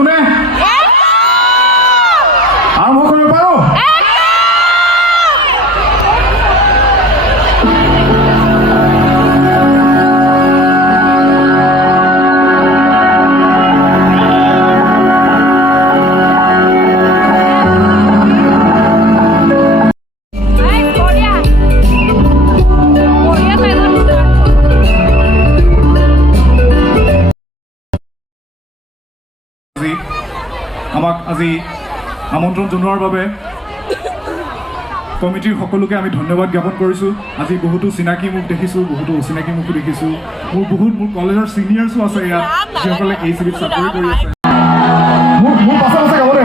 আছোনে আৰম্ভ কৰিব পাৰো আমাক আজি আমন্ত্ৰণ জনোৱাৰ বাবে কমিটিৰ সকলোকে আমি ধন্যবাদ জ্ঞাপন কৰিছোঁ আজি বহুতো চিনাকি মুখ দেখিছোঁ বহুতো অচিনাকি মুখো দেখিছোঁ মোৰ কলেজৰ চিনিয়ৰ্ছো আছে ইয়াত যিসকলে ASEBত চাকৰি কৰি আছে মোৰ পাছত আছে গাবলে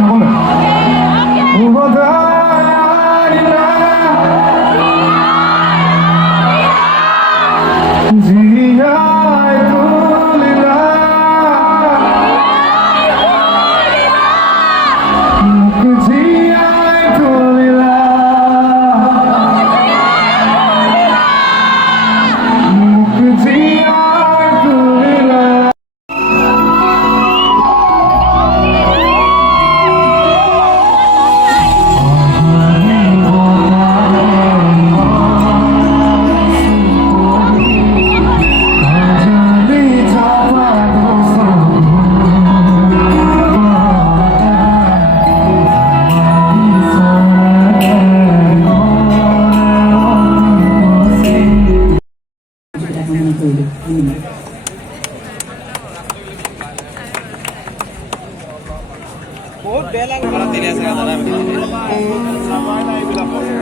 বহুত বেয়া লাগে ঘৰত তেলি আছে দাদা চাবাই নাই এইবিলাক পইচা